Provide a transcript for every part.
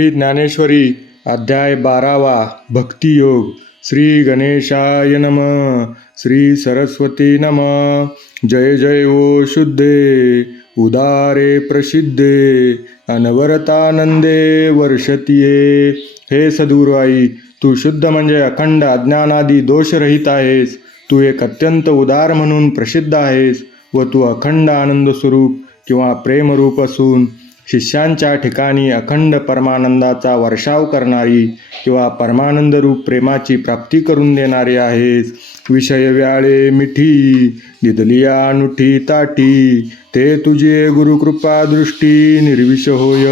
श्री ज्ञानेश्वरी अध्याय बारावा भक्तियोग श्री गणेशाय नम. श्री सरस्वती नम. जय जय ओ शुद्धे उदारे प्रसिद्धे अनवरतानंदे वर्षतीये. हे सदुर्वाई तू शुद्ध म्हणजे अखंड अज्ञानादी दोषरहित आहेस. तू एक अत्यंत उदार म्हणून प्रसिद्ध आहेस व तू अखंड आनंद स्वरूप किंवा प्रेमरूप असून शिष्यांच्या ठिकाणी अखंड परमानंदाचा वर्षाव करणारी किंवा परमानंद रूप प्रेमाची प्राप्ती करून देणारी आहेस. विषय व्याळे मिठी दिदलिया नुठी ताटी ते तुझे गुरुकृपा दृष्टी निर्विष होय.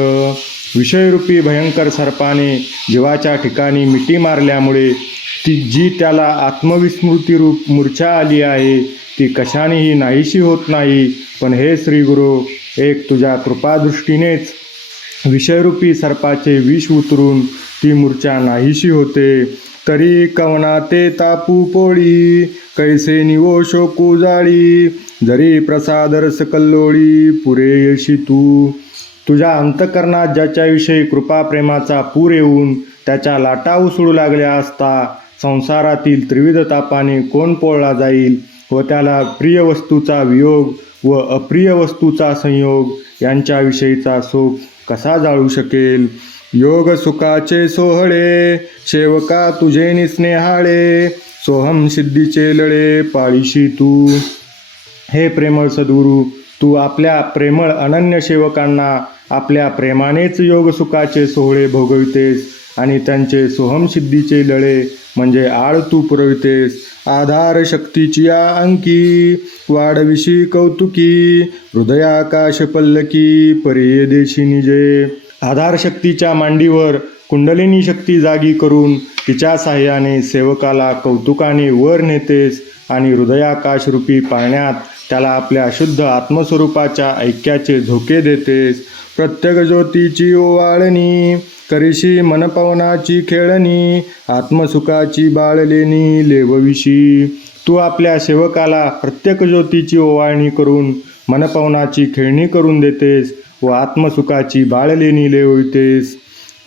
विषयरूपी भयंकर सर्पाने जीवाच्या ठिकाणी मिठी मारल्यामुळे ती जी त्याला आत्मविस्मृती रूप मूर्छा आली आहे ती कशानेही नाहीशी होत नाही. पण हे श्री गुरु एक तुझ्या कृपादृष्टीनेच. विषयरूपी सर्पाचे विष उतरून ती मूर्छा नाहीशी होते. तरी कवना ते तापू पोळी कैसे निवो शोकू जाळी जरी प्रसादरस कल्लोळी पुरे यशी तू. तुझ्या अंतकरणात ज्याच्याविषयी कृपा प्रेमाचा पूर येऊन त्याच्या लाटा उसळू लागल्या असता संसारातील त्रिविध तापाने कोण पोळला जाईल व त्याला प्रिय वस्तूचा वियोग व अप्रिय वस्तूचा संयोग यांच्याविषयीचा सुख कसा जाळू शकेल? योग सुखाचे सोहळे शेवका तुझे निस्नेहाळे सोहम सिद्धीचे लळे पाळीशी तू. हे प्रेमळ सद्गुरू तू आपल्या प्रेमळ अनन्य सेवकांना आपल्या प्रेमानेच योग सुखाचे सोहळे भोगवितेस आणि त्यांचे सोहमसिद्धीचे लळे म्हणजे आळ तू पुरवितेस आधार शक्तीची या अंकी वाढविशी कौतुकी हृदयाकाश पल्लकी परिये देशी निजे. आधार शक्तीच्या मांडीवर कुंडलिनी शक्ती जागी करून तिच्या साह्याने सेवकाला कौतुकाने वर नेतेस आणि हृदयाकाश रूपी पाळण्यात त्याला आपल्या शुद्ध आत्मस्वरूपाच्या ऐक्याचे झोके देतेस. प्रत्येक ज्योतीची ओवाळणी करीशी मनपवनाची खेळणी आत्मसुखाची बाळलेणी लेवविशी. तू आपल्या सेवकाला प्रत्येक ज्योतीची ओवाळणी करून मनपवनाची खेळणी करून देतेस व आत्मसुखाची बाळलेणी लेवतेस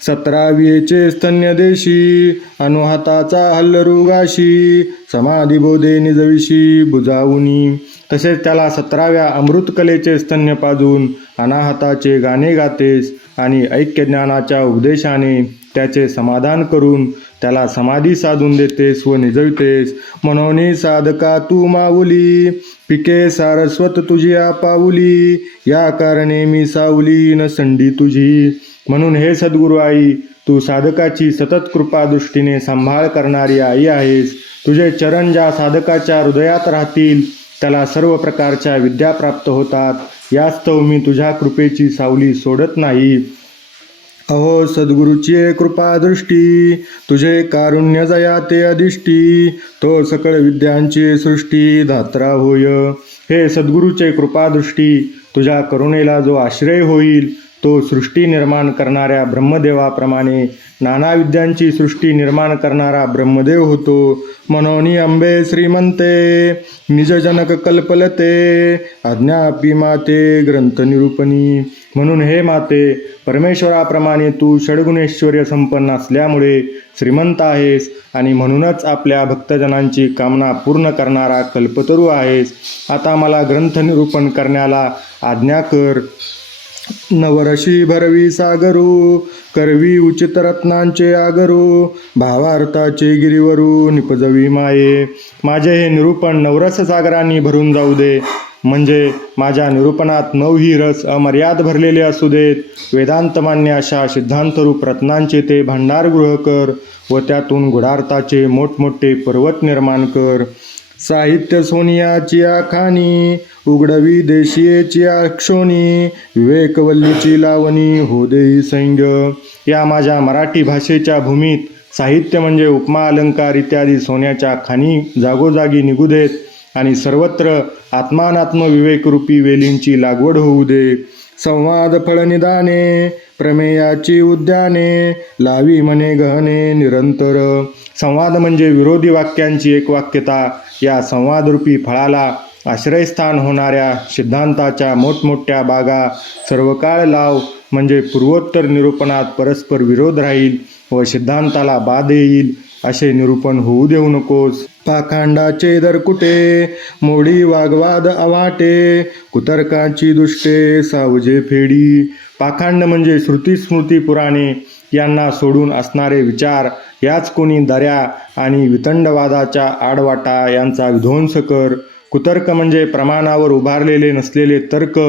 सतरावीचे स्तन्यदेशी अनुहाताचा हल्लरुगाशी समाधिबोधे निजविशी बुजावुनी तसेच त्याला सतराव्या अमृतकलेचे स्तन्य पाजून अनाहताचे गाणे गातेस आणि ऐक्यज्ञानाच्या उपदेशाने त्याचे समाधान करून त्याला समाधी साधून देतेस व निजवितेस. म्हणून साधका तू माऊली पिके सारस्वत तुझी पाऊली या कारणे मी सावली न संडी तुझी. म्हणून हे सद्गुरू आई तू साधकाची सतत कृपा दृष्टीने सांभाळ करणारी आई आहेस. तुझे चरण ज्या साधकाच्या हृदयात राहतील त्याला सर्व प्रकारच्या विद्या प्राप्त होतात. यास्तव मी तुझ्या कृपेची सावली सोडत नाही. अहो सद्गुरूची कृपा दृष्टी तुझे कारुण्य जया ते अधिष्टी तो सकळ विद्यांची सृष्टी धात्रा होय. हे सद्गुरूचे कृपादृष्टी तुझ्या करुणेला जो आश्रय होईल तो सृष्टी निर्माण करणाऱ्या ब्रह्मदेवाप्रमाणे नाना विद्यांची सृष्टी निर्माण करणारा ब्रह्मदेव होतो. मनोनी अंबे श्रीमंते निजजनक कल्पलते अज्ञापी माते ग्रंथ निरूपणी. म्हणून हे माते परमेश्वराप्रमाणे तू षडगुणेश्वर्य संपन्न असल्यामुळे श्रीमंत आहेस आणि म्हणूनच आपल्या भक्तजनांची कामना पूर्ण करणारा कल्पतरू आहेस. आता मला ग्रंथ निरूपण करण्याला आज्ञा कर. नवरशी भरवी सागरू करवी उचित रत्नांचे आगरू भावार्थाचे गिरीवरू निपजवी माये. माझे हे निरूपण नवरस सागरांनी भरून जाऊ दे. म्हणजे माझ्या निरूपणात नवही रस अमर्याद भरलेले असू देत. वेदांतमान्य अशा सिद्धांतरूप रत्नांचे ते भांडारगृह कर व त्यातून गुढार्थाचे मोठमोठे पर्वत निर्माण कर. साहित्य सोनियाची आखानी उघडवी देशीयेची अक्षोणी विवेकवल्लीची लावणी हो देई सैंग या माझ्या मराठी भाषेच्या भूमीत साहित्य म्हणजे उपमा अलंकार इत्यादी सोन्याच्या खाणी जागोजागी निघू देत आणि सर्वत्र आत्मानात्म विवेकरूपी वेलींची लागवड होऊ दे. संवाद फळनिदाने प्रमेयाची उद्याने लावी म्हणे गहने निरंतर. संवाद म्हणजे विरोधी वाक्यांची एकवाक्यता या संवादरूपी फळाला आश्रयस्थान होणाऱ्या सिद्धांताच्या मोठमोठ्या बागा सर्व काळ लाव म्हणजे पूर्वोत्तर निरूपणात परस्पर विरोध राहील व सिद्धांताला बाद येईल असे निरूपण होऊ देऊ नकोस. पाखांडाचे दर कुठे? मोडी वागवाद अवाटे कुतर्काची दुष्टे सावजे फेडी. पाखांड म्हणजे श्रुती स्मृती पुराणे यांना सोडून असणारे विचार याच कोणी दऱ्या आणि वितंडवादाच्या आडवाटा यांचा विध्वंस कर. कुतर्क म्हणजे प्रमाणावर उभारलेले नसलेले तर्क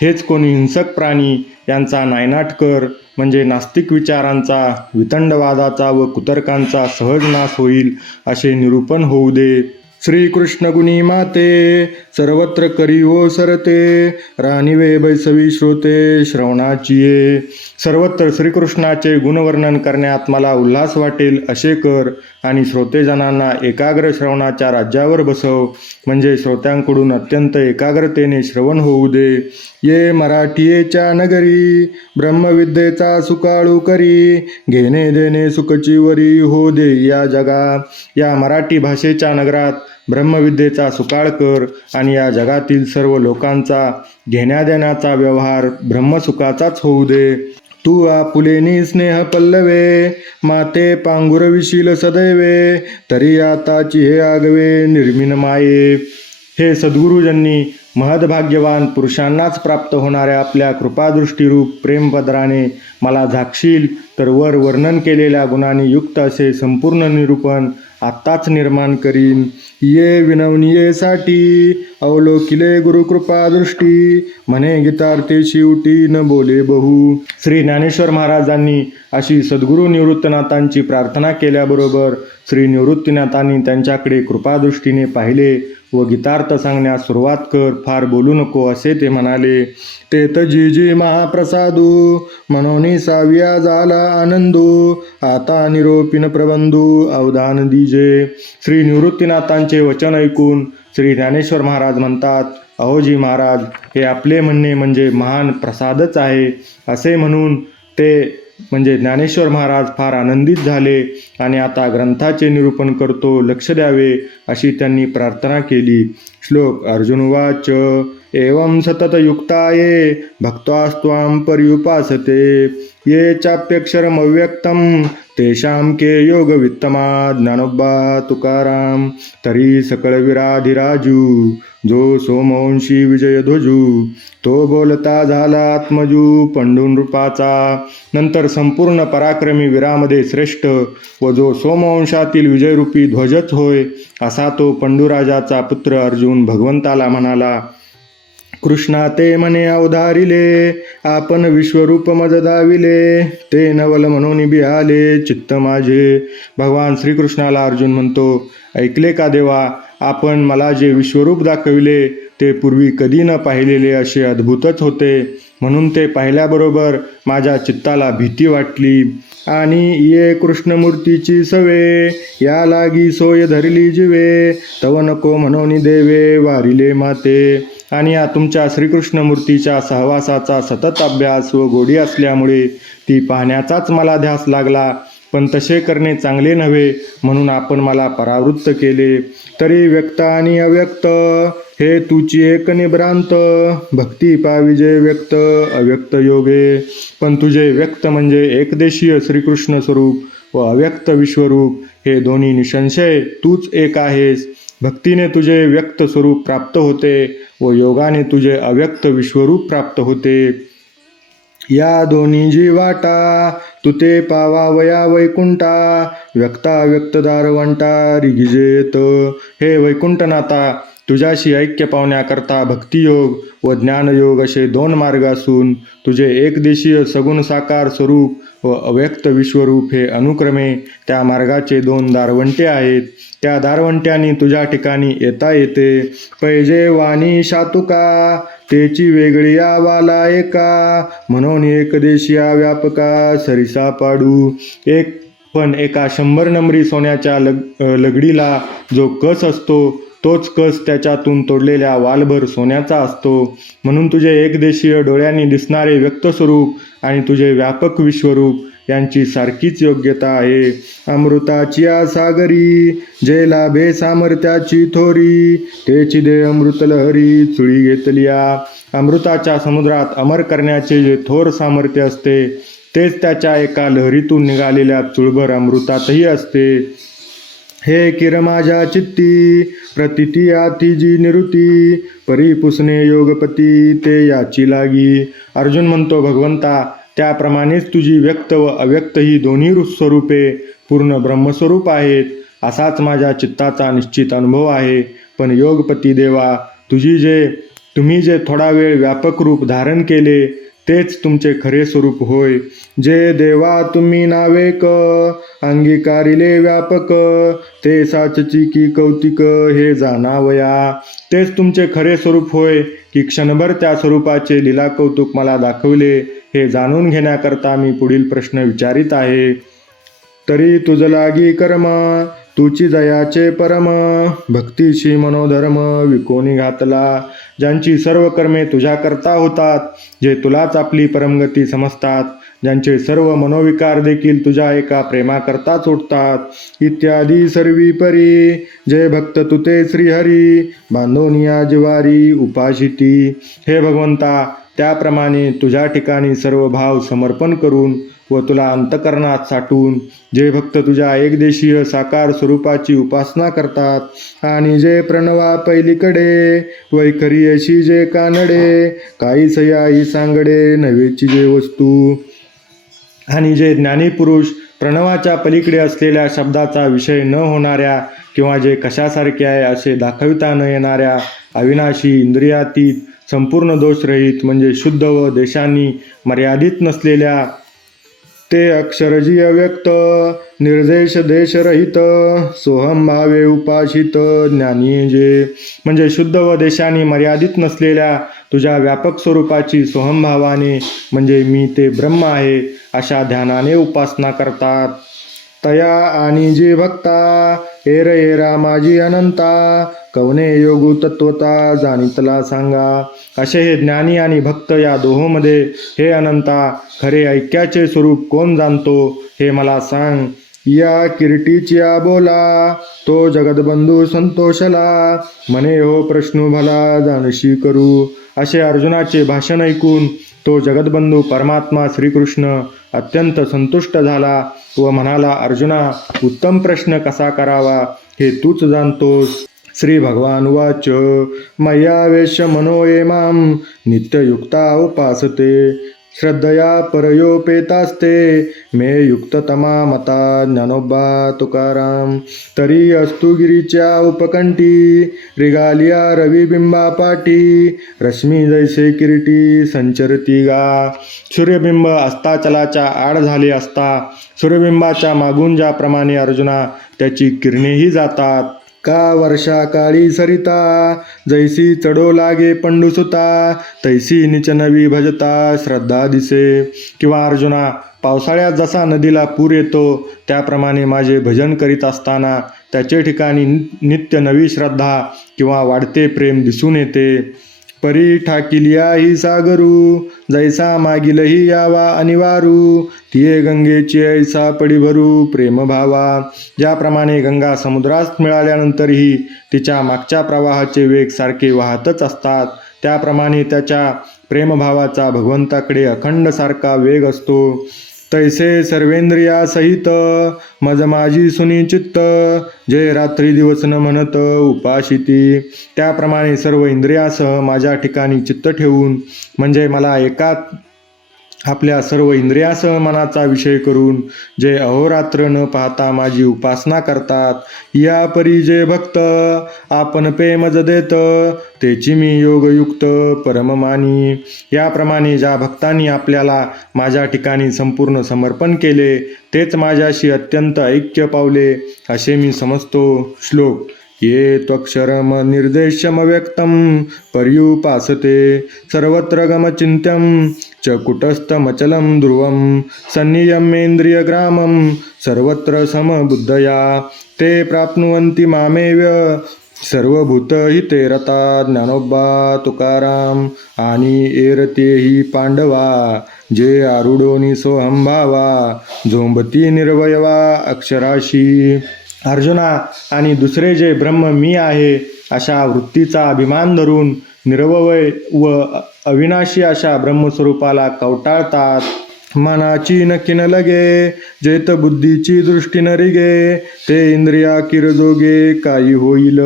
हेच कोणी हिंसक प्राणी यांचा नायनाटकर म्हणजे नास्तिक विचारांचा वितंडवादाचा व कुतर्कांचा सहज नाश होईल असे निरूपण होऊ दे. श्रीकृष्ण गुणी माते सर्वत्र करी सरते राणीवे बैसवी श्रोते श्रवणाची ये सर्वत्र श्रीकृष्णाचे गुणवर्णन करण्यात मला उल्हास वाटेल असे कर आणि श्रोतेजनांना एकाग्र श्रवणाच्या राज्यावर बसव. म्हणजे श्रोत्यांकडून अत्यंत एकाग्रतेने श्रवण होऊ दे. ये मराठीयेच्या नगरी ब्रह्मविद्येचा सुकाळू करी. घेणे देणे सुखची वरी हो दे या जगा. या मराठी भाषेच्या नगरात ब्रह्मविद्येचा सुकाळ कर आणि या जगातील सर्व लोकांचा घेण्यादेण्याचा व्यवहार ब्रह्मसुखाचाच होऊ दे. तू आपुलेनी स्नेह पल्लवे माते पांगुरविशील सदैवे तरी आताची हे आगवे निर्मिन माये. हे सद्गुरुजांनी महदभाग्यवान पुरुषांनाच प्राप्त होणाऱ्या आपल्या कृपादृष्टीरूप प्रेमपदराने मला झाकशील तर वर वर्णन केलेल्या गुणांनी युक्त असे संपूर्ण निरूपण आत्ताच निर्माण करीन. ये विनवनीयेसाठी अवलोकिले गुरुकृपादृष्टी म्हणे गीतार्थे शिवटी न बोले बहु. श्री ज्ञानेश्वर महाराजांनी अशी सद्गुरू निवृत्तनाथांची प्रार्थना केल्याबरोबर श्री निवृत्तीनाथांनी त्यांच्याकडे कृपादृष्टीने पाहिले व गीतार्थ सांगण्यास सुरुवात कर फार बोलू नको असे ते म्हणाले. ते तर जी महाप्रसादू मनोनी साव्या झाला आनंदू आता निरोपिन प्रबंधू अवधान दीजे. श्री निवृत्तीनाथांचे वचन ऐकून श्री ज्ञानेश्वर महाराज म्हणतात अहोजी महाराज हे आपले म्हणणे म्हणजे महान प्रसादच आहे. असे म्हणून ते म्हणजे ज्ञानेश्वर महाराज फार आनंदित झाले आणि आता ग्रंथाचे निरूपण करतो लक्ष द्यावे अशी त्यांनी प्रार्थना केली. श्लोक अर्जुनवाच एवं सतत युक्ताये भक्तास्त्वां पर्युपासते ये चाप्यक्षरमव्यक्तं तेषां के योगवित्तमा ज्ञानोबा तुकाराम तरी सकळविराधिराजू जो सोमवंशी विजयध्वजू तो बोलता झाला आत्मजू पंडून रूपाचा. नंतर संपूर्ण पराक्रमी वीरामध्ये श्रेष्ठ व जो सोमवंशातील विजयरूपी ध्वजच होय असा तो पंडुराजाचा पुत्र अर्जुन भगवंताला म्हणाला कृष्णा ते म्हणे अवधारिले आपण विश्वरूप मज दाविले ते नवल म्हणून बिहाले चित्त माझे. भगवान श्रीकृष्णाला अर्जुन म्हणतो ऐकले का देवा आपण मला जे विश्वरूप दाखविले ते पूर्वी कधी न पाहिलेले असे अद्भुतच होते. म्हणून ते पाहिल्याबरोबर माझ्या चित्ताला भीती वाटली. आणि ये कृष्णमूर्तीची सवे या लागी सोय धरली जिवे. तव नको म्हणून देवे वारिले माते. आणि या तुमच्या श्रीकृष्णमूर्तीच्या सहवासाचा सतत अभ्यास व गोडी असल्यामुळे ती पाहण्याचाच मला ध्यास लागला. पण तसे करणे चांगले नव्हे म्हणून आपण मला परावृत्त केले. तरी व्यक्त आणि अव्यक्त हे तुची एक निभ्रांत भक्ती पाविजे व्यक्त अव्यक्त योगे. पण तुझे व्यक्त म्हणजे एकदेशीय श्रीकृष्ण स्वरूप व अव्यक्त विश्वरूप. हे दोन्ही निसंशय तूच एक आहेस. भक्तीने तुझे व्यक्त स्वरूप प्राप्त होते व योगाने तुझे अव्यक्त विश्वरूप प्राप्त होते. या दोन्ही जी वाटा तुते पावा वया वैकुंठा व्यक्ता व्यक्तदार वंटा रिगिजेत हे वैकुंठनाथा तुझ्याशी ऐक्य पावण्याकरता भक्तियोग व ज्ञानयोग असे दोन मार्ग असून तुझे एकदेशीय सगुण साकार स्वरूप व अव्यक्त विश्वरूप हे अनुक्रमे त्या मार्गाचे दोन दारवंटे आहेत. त्या दारवंट्यांनी तुझ्या ठिकाणी येता येते. पैजे वाणी शातुका तेची वेगळी आवाला एका म्हणून एकदेशीया व्यापका सरिसा पाडू. एक पण एका शंभर नंबरी सोन्याच्या लग लगडीला जो कस असतो तोच कस त्याच्यातून तोडलेल्या वालभर सोन्याचा असतो. म्हणून तुझे एकदेशीय डोळ्यांनी दिसणारे व्यक्त स्वरूप आणि तुझे व्यापक विश्वरूप यांची सारखीच योग्यता आहे. अमृताची सागरी जेला भे सामर्थ्याची थोरी तेची दे अमृत लहरी चुळी घेतलिया अमृताच्या समुद्रात अमर करण्याचे जे थोर सामर्थ्य असते तेच त्याच्या एका लहरीतून निघालेल्या चुळभर अमृतातही असते. हे किर माझ्या चित्ती प्रतिती आती जी निरुती परी पुसणे योगपती ते याची लागी. अर्जुन म्हणतो भगवंता त्याप्रमाणेच तुझी व्यक्त व अव्यक्त ही दोन्ही स्वरूपे पूर्ण ब्रह्मस्वरूप आहेत. असाच माझ्या चित्ताचा निश्चित अनुभव आहे. पण योगपती देवा तुझी जे तुम्ही जे थोडा वेळ व्यापक रूप धारण केले तेच तुमचे खरे स्वरूप होय. जे देवा तुम्ही नावेक अंगीकारिले व्यापक ते साचची की कौतिक हे जाणावया. तेच तुमचे खरे स्वरूप होय की क्षणभर त्या स्वरूपाचे लीला कौतुक मला दाखवले हे जाणून घेण्याकरता मी पुढील प्रश्न विचारित आहे. तरी तुझ लागी कर्म तुची दयाचे परम भक्तीशी मनोधर्म विकोणी घातला. ज्यांची सर्व कर्मे तुझ्या करता होतात जे तुलाच आपली परमगती समजतात. ज्यांचे सर्व मनोविकार देखील तुझ्या एका प्रेमाकरताच उठतात इत्यादी सर्वी परी जे भक्त तुते श्रीहरी बांधोनिया जिवारी उपाशिती. हे भगवंता त्याप्रमाणे तुझ्या ठिकाणी सर्व भाव समर्पण करून व तुला अंतकरणात साठून जे भक्त तुझ्या एकदेशीय साकार स्वरूपाची उपासना करतात आणि जे प्रणवा पैलीकडे वैखरी अशी जे कानडे काही सयाई सांगडे नव्हेची जे वस्तू आणि जे ज्ञानीपुरुष प्रणवाच्या पलीकडे असलेल्या शब्दाचा विषय न होणाऱ्या किंवा जे कशासारखे आहे असे दाखविता न येणाऱ्या अविनाशी इंद्रियातीत संपूर्ण दोषरहित म्हणजे शुद्ध व देशांनी मर्यादित नसलेल्या ते अक्षरजी अव्यक्त निर्देश देशरहित सोहम भावे उपाशित ज्ञानी जे म्हणजे शुद्ध व देशाने मर्यादित नसलेल्या तुझ्या व्यापक स्वरूपाची सोहमभावाने म्हणजे मी ते ब्रह्म आहे अशा ध्यानाने उपासना करतात. तया आणि जी भक्ता एर एरा माझी अनंता कवने योगू तत्वता जाणीतला सांगा. असे हे ज्ञानी आणि भक्त या दोहोमध्ये हे अनंता खरे ऐक्याचे स्वरूप कोण जाणतो? हे मला सांग. या किरीटीच्या बोला तो जगदबंधू संतोषला. म्हणे हो प्रश्न भला जाणशी करू. असे अर्जुनाचे भाषण ऐकून तो जगदबंधू परमात्मा श्रीकृष्ण अत्यंत संतुष्ट झाला व म्हणाला अर्जुना उत्तम प्रश्न कसा करावा? हे तूच जाणतोस. श्री भगवान वाच. मया वेश मनोये माम. नित्ययुक्ता उपासते. श्रद्धया परयोपेतास्ते मे युक्ततमा मता ज्ञानोबा तुकाराम। तरी अस्तु गिरीच्या उपकंठी रिगालिया रविबिंबा पाटी रश्मी जैसे किरीटी संचरती गा। सूर्यबिंब अस्ताचलाच्या आड झाले असता सूर्यबिंबाच्या मागून ज्याप्रमाणे अर्जुना त्याची किरणेही जातात। का वर्षा काळी सरिता? जैसी चढो लागे पंडुसुता तैसी निचनवी भजता श्रद्धा दिसे. किंवा अर्जुना पावसाळ्यात जसा नदीला पूर येतो त्याप्रमाणे माझे भजन करीत असताना त्याचे ठिकाणी नित्य नवी श्रद्धा किंवा वाढते प्रेम दिसून येते. परी ठाकिलिया ही सागरू जैसा मागिलही यावा अनिवारू. तिये गंगेची ऐसा पडी भरू प्रेम भावा. ज्याप्रमाणे गंगा समुद्रास मिळाल्यानंतरही तिच्या मागच्या प्रवाहाचे वेग सारखे वाहतच असतात. त्याप्रमाणे त्याच्या प्रेमभावाचा भगवंताकडे अखंड सारखा वेग असतो. तैसे सर्वेंद्रिया सहित मज माझी सुनी चित्त जे रात्री दिवस न म्हणत उपाशिती. त्याप्रमाणे सर्व इंद्रियासह माझ्या ठिकाणी चित्त ठेवून म्हणजे मला एकात आपल्या सर्व इंद्रियासह मनाचा विषय करून जे अहोरात्र न पाहता माझी उपासना करतात या परी जे भक्त आपण प्रेमज देत तेची मी योगयुक्त परममानी. याप्रमाणे ज्या भक्तांनी आपल्याला माझ्या ठिकाणी संपूर्ण समर्पण केले तेच माझ्याशी अत्यंत ऐक्य पावले असे मी समजतो. श्लोक ये त्वक्षरम निर्देशम व्यक्तं पर्युपासते सर्वत्र गमचिंत्यम च कुटस्थमचलं ध्रुवं संनियमेन्द्रियग्रामं सर्वत्र समबुद्धया ते प्राप्नुवन्ति मामेव सर्वभूतहिते रता ज्ञानोबा तुकाराम आणि एरतेही पांडवा जे आरुडोनी सोहंभावा झोंबती निर्वयवा अक्षराशी। अर्जुना आणि दुसरे जे ब्रह्म मी आहे अशा वृत्तीचा अभिमान धरून निर्वय व अविनाशी अशा ब्रह्मस्वरूपाला कवटाळतात. मनाची नक्कीन लगे जेत बुद्धीची दृष्टी न रिगे ते इंद्रिया किरजोगे काही होईल.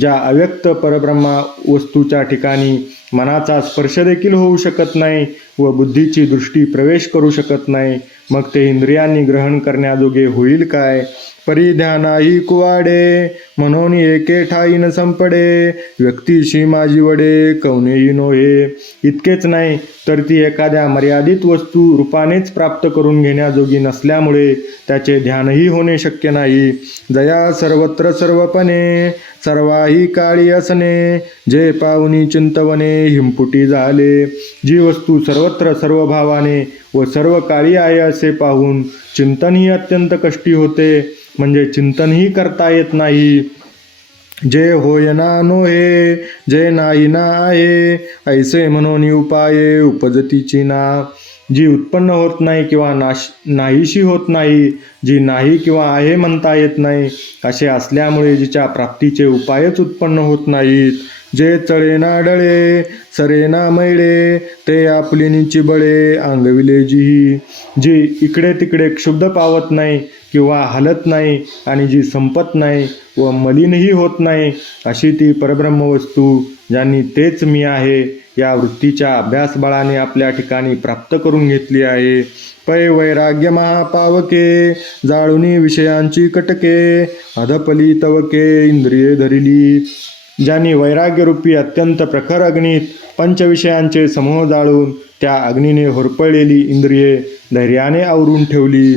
ज्या अव्यक्त परब्रह्मा वस्तूच्या ठिकाणी मनाचा स्पर्श देखील होऊ शकत नाही व बुद्धीची दृष्टी प्रवेश करू शकत नाही मग ते इंद्रियांनी ग्रहण करण्याजोगे होईल काय? परिध्यानाही कुवाडे म्हणून एके ठाई न संपडे. व्यक्तीशी माझी वडे कवनेही नोहे. इतकेच नाही तर ती एखाद्या मर्यादित वस्तू रूपानेच प्राप्त करून घेण्याजोगी नसल्यामुळे त्याचे ध्यानही होणे शक्य नाही. जया सर्वत्र सर्वपणे सर्वाही काळी असणे. जे पाहुनी चिंतवने हिंपुटी झाले जी वस्तू सर्वत्र सर्व भावाने व सर्व काळी आहे असे पाहून चिंतनही अत्यंत कष्टी होते. म्हणजे चिंतनही करता येत नाही. जे होय ना नोहे जे नाही ना आहे ऐसे म्हणून उपाये उपजतीची ना. जी उत्पन्न होत नाही किंवा नाश नाहीशी होत नाही जी नाही किंवा आहे म्हणता येत नाही असे असल्यामुळे जिच्या प्राप्तीचे उपायच उत्पन्न होत नाहीत. जे चळे ना डळे सरे ना मैळे ते आपली बळे अंगविले जी जी इकडे तिकडे क्षुब्ध पावत नाही किंवा हलत नाही आणि जी संपत नाही व मलिनही होत नाही अशी ती परब्रह्मवस्तू ज्यांनी तेच मी आहे या वृत्तीच्या अभ्यासबळाने आपल्या ठिकाणी प्राप्त करून घेतली आहे. पै वैराग्य महापावके जाळुनी विषयांची कटके अधपली तवके इंद्रिये धरिली ज्यांनी वैराग्यरूपी अत्यंत प्रखर अग्नीत पंचविषयांचे समूह जाळून त्या अग्नीने होरपळलेली इंद्रिये धैर्याने आवरून ठेवली.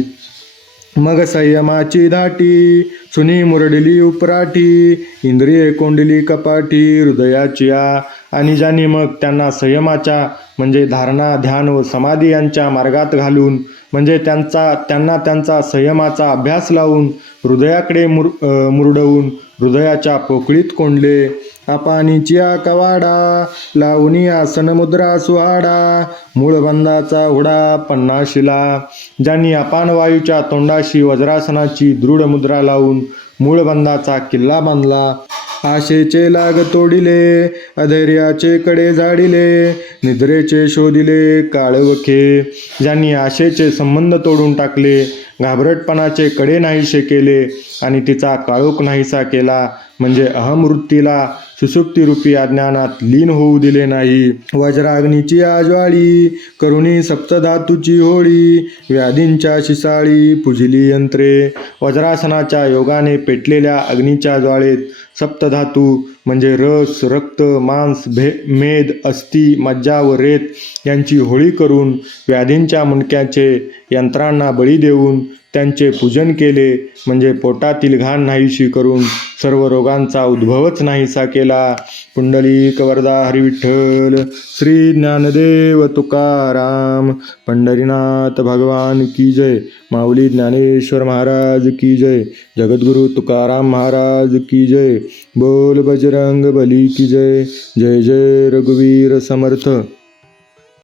मग संयमाची धाटी सुनी मुरडली उपराठी इंद्रिये कोंडली कपाटी हृदयाची आणि ज्यांनी मग त्यांना संयमाच्या म्हणजे धारणा ध्यान व समाधी यांच्या मार्गात घालून म्हणजे त्यांचा त्यांना त्यांचा संयमाचा अभ्यास लावून हृदयाकडे मुर मुरडवून हृदयाच्या पोकळीत कोंडले. अपानीच्या कवाडा लावणी आसन मुद्रा सुहाडा मूळबंधाचा हुडा पन्नाशीला. ज्यांनी अपान वायूच्या तोंडाशी वज्रासनाची दृढ मुद्रा लावून मूळबंधाचा किल्ला बांधला. आशेचे लाग तोडिले अधैर्याचे कडे झाडिले निद्रेचे शोधिले काळवखे. ज्यांनी आशेचे संबंध तोडून टाकले घाबरटपणाचे कडे नाहीसे केले आणि तिचा काळोख नाहीसा केला म्हणजे अहमवृत्तीला सुसुप्तीरूपी अज्ञानात लीन होऊ दिले नाही. वज्राग्नीची आज्वाळी करुणी सप्तधातूची होळी व्याधींच्या शिसाळी पुजली यंत्रे. वज्रासनाच्या योगाने पेटलेल्या अग्नीच्या ज्वाळेत सप्तधातू म्हणजे रस रक्त मांस भे मेद अस्थि मज्जा व रेत यांची होळी करून व्याधींच्या मुंडक्याचे यंत्रांना बळी देऊन त्यांचे पूजन केले म्हणजे पोटातील घाण नाहीशी करून सर्व रोगांचा उद्भवच नाहीसा केला. पुंडलिक वरदा हरिविठ्ठल श्री ज्ञानदेव तुकाराम पंढरीनाथ भगवान की जय माऊली ज्ञानेश्वर महाराज की जय जगद्गुरु तुकाराम महाराज की जय बोल बजरंग बली की जय जय जय रघुवीर समर्थ.